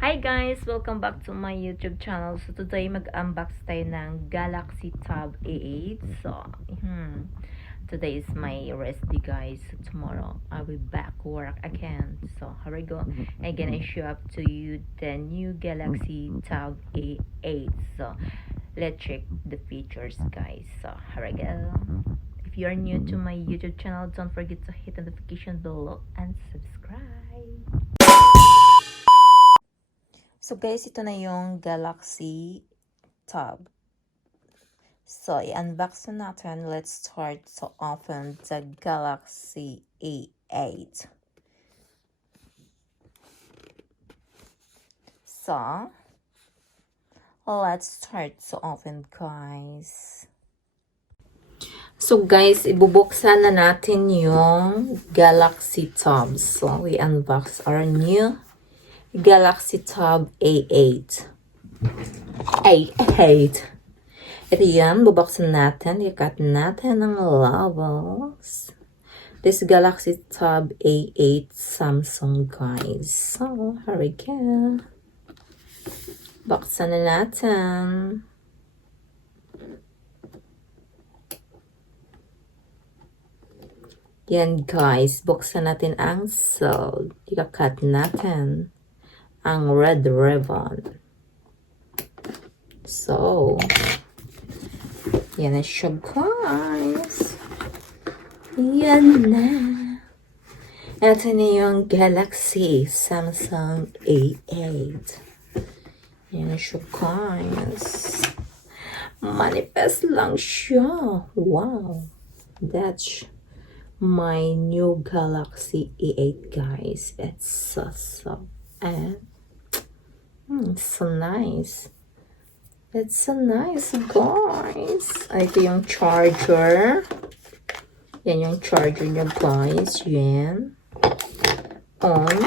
Hi guys! Welcome back to my YouTube channel. So today mag-unbox tayo ng Galaxy Tab A8. So, today is my rest day guys. So tomorrow I will back work again. So here we go. I'm gonna show up to you the new Galaxy Tab A8. So let's check the features guys. So here we go. If you are new to my YouTube channel, don't forget to hit the notification below and subscribe. So guys, ito na yung Galaxy Tab. So, i-unbox na natin. Let's start to open the Galaxy A8. So, let's start to open guys. So guys, ibubuksan na natin yung Galaxy Tab. So, we unbox our new Galaxy Tab A8. A8. Ito yan, bubuksan natin. Ikat natin ang labels. This Galaxy Tab A8 Samsung guys. So, here we go. Buksan na natin. Yan guys, buksan natin ang sold. Ikakat natin ang red ribbon. So, yan na siya guys. Yan na. Ito na yung Galaxy Samsung A8. Yan na siya guys. Manifest lang siya. Wow. That's my new Galaxy A8 guys. It's so and so nice. It's so nice guys. Ito yung charger. Yan yung charger niya guys. Yan. On.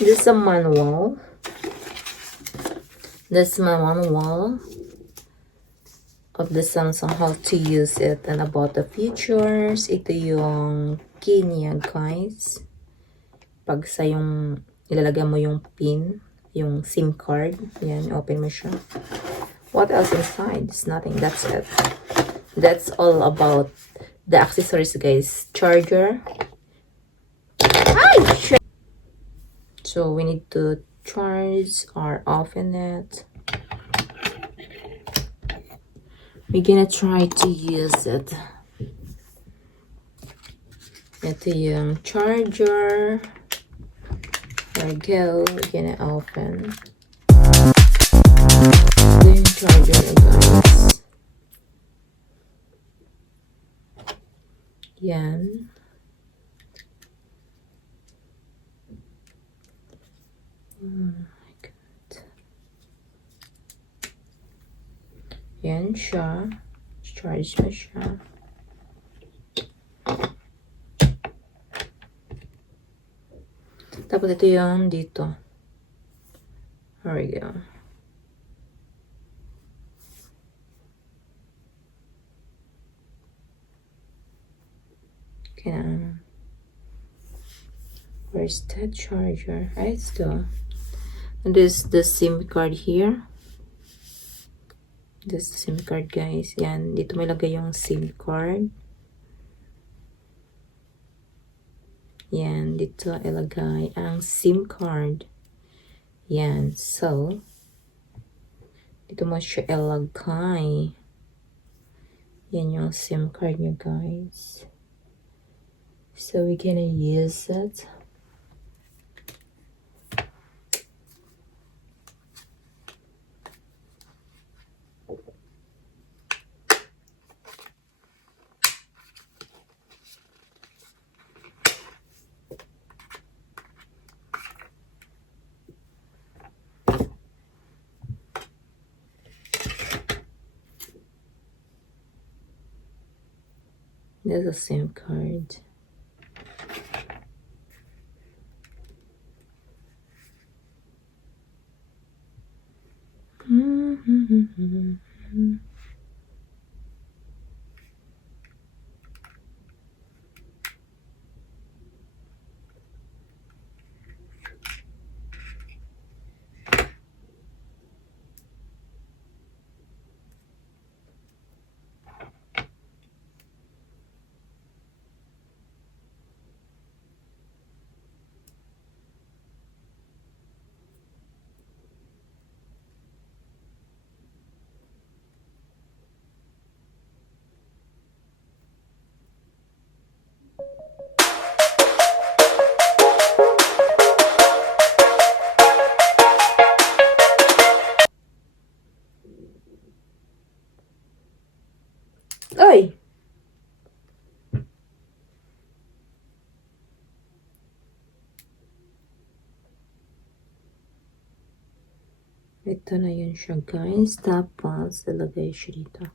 This is a manual. This is my manual of the Samsung, how to use it and about the features. Ito yung key niya guys. Pag sa yung ilalagay mo yung pin, yung SIM card, yan, open mo siya. What else inside? It's nothing. That's it. That's all about the accessories guys. Charger. So we need to charge or open it. We're gonna try to use it. Ito yung charger. There we go. We're gonna open. Ito yung charger guys. Yan. Oh my God. Yan siya. Charge mo siya. Tapos ito yung dito. There we go. Okay. Where's that charger? Right, still. And this the SIM card here. This SIM card guys. Yan. Dito may lagay yung SIM card. Yan, dito ilagay ang SIM card. Yan, so, dito mo siya ilagay. Yan yung SIM card niya, guys. So, we're gonna use it. There's a SIM card. Ito na yun siya, guys. Tapos, ilagay siya dito.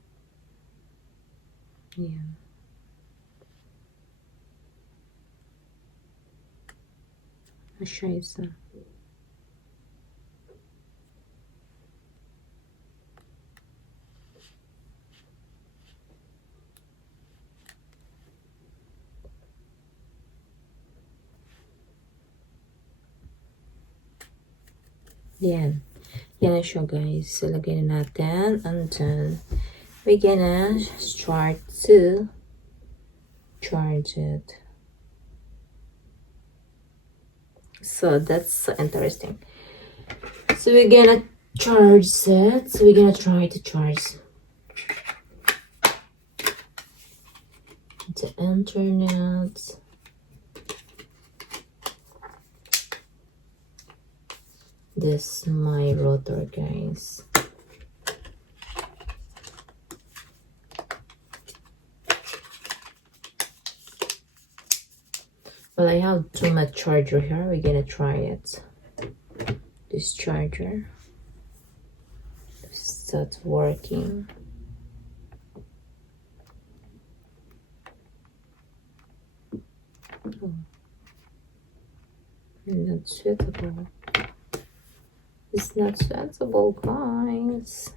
Ayan. Siya isa. Yan. Yan na siya, guys. Ilagay na natin. And then, we're gonna start to charge it. So, that's so interesting. So, we're gonna charge it. So, we're gonna try to charge the internet. This is my router, guys. Well, I have too much charger here. We're gonna try it. This charger start working. Oh. Not suitable. It's not suitable, guys.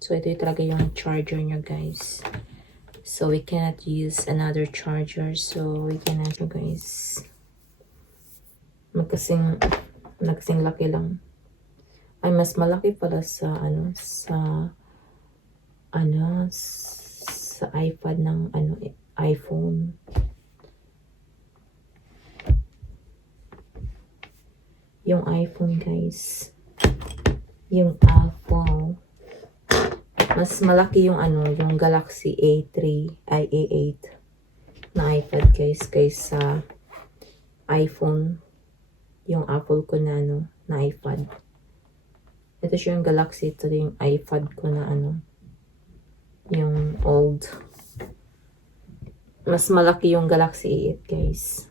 So, ito talaga yung charger nyo, guys. So, we cannot use another charger. So, we cannot, guys. Magkasing laki lang. Ay, mas malaki pala sa, sa iPad ng, iPhone. Yung iPhone, guys. Yung Apple. Mas malaki yung yung Galaxy A3 ay A8 na iPad, guys, kaysa iPhone. Yung Apple ko na na iPad. Ito siya yung Galaxy, ito yung iPad ko na yung old. Mas malaki yung Galaxy A8, guys.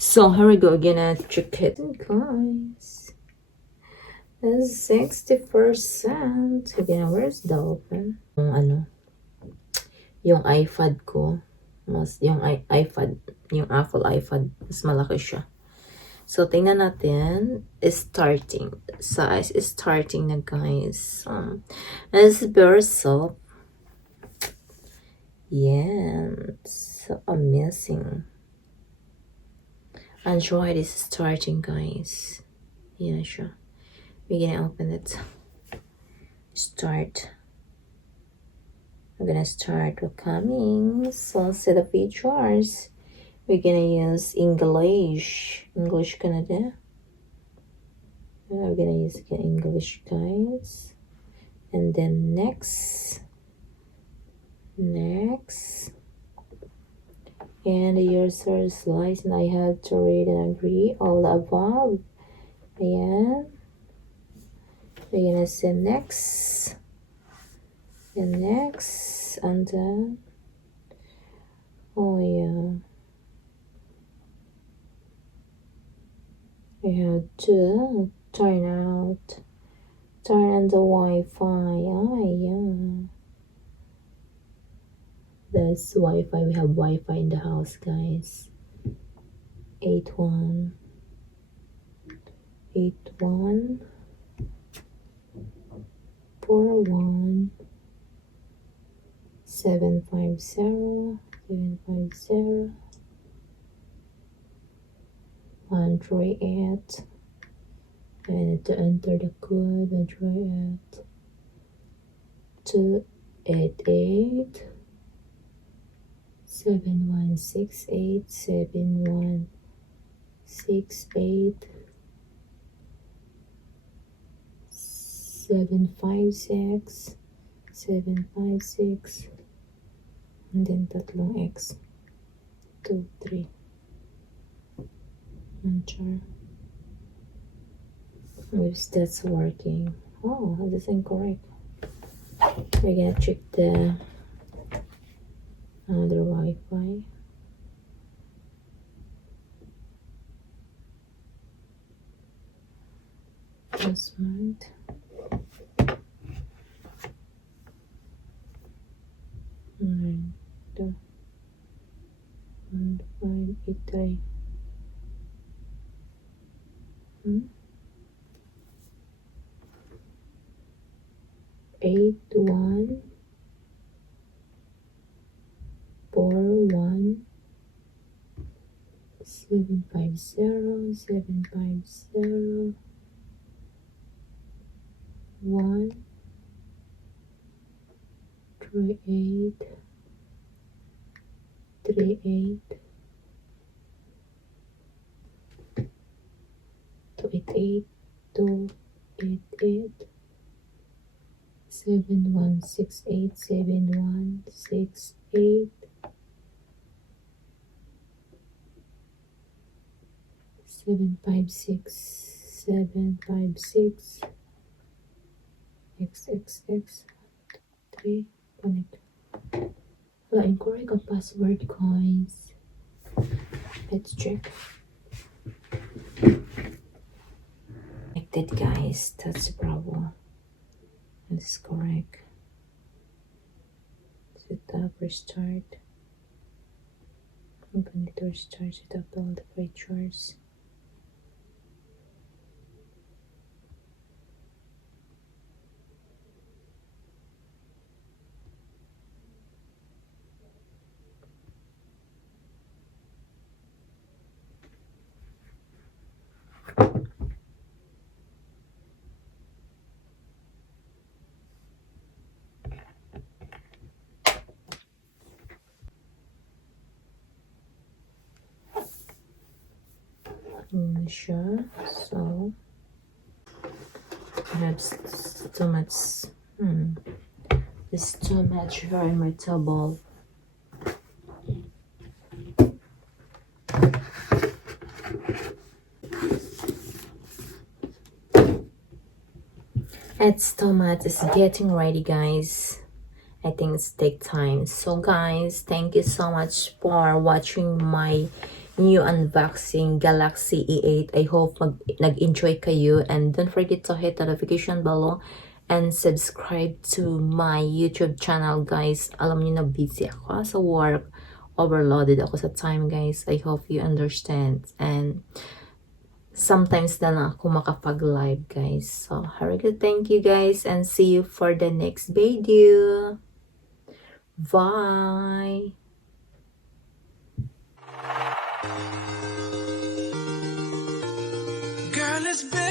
So here we go, gonna check it, guys. That's 60%. Again, where's the open? Yung iPad ko, yung iPad, yung Apple iPad, mas malaki siya. So, tingnan natin, is starting. Size is starting na, guys. It's very soft. Yeah, so amazing. Android is starting, guys. Yeah, sure. We're gonna open it. Start. I'm gonna start coming. So, see the features. We're gonna use English Canada. We're gonna use English, guys. And then next. And the user's license. I have to read and agree all the above. Yeah. We're gonna say next. And next. And then. Oh, yeah. We have to turn on the Wi-Fi. Oh, yeah. That's Wi-Fi. We have Wi-Fi in the house, guys. 81 41 750 138. I need to enter the code. 138 288 7168 7168 756 756 and then tatlong X 23 enter. If that's working. Oh, that's incorrect. We're gonna check the other Wi-Fi. last month. Nine, two, 1, 5, 8, 3. 8, 1, 4, 1, 7, 5, 0, 7, 5, 0, 1, 3, 8, 3, 8, 2, 8, 8, 2, 8, 8, 7, 1, 6, 8, 7, 1, 6, 8, 7, 5, 6, 7, 5, 6, X, X, X, 3, connect. Wala, incorrect ang password, guys. Let's check. Connected, guys. That's bravo. That's correct. Set up, restart. I'm going to restart, set up all the features. Sure. So perhaps too much. It's too much very irritable. It's too much. It's getting ready, guys. I think it's take time. So guys, thank you so much for watching my new unboxing Galaxy E8. I hope nag-enjoy kayo, and don't forget to hit the notification bell and subscribe to my YouTube channel, guys. Alam niyo na busy ako sa work. Overloaded ako sa time, guys. I hope you understand. And sometimes na lang ako makapag-live, guys. So, very good. Thank you, guys. And see you for the next video. Bye. Girl, it's been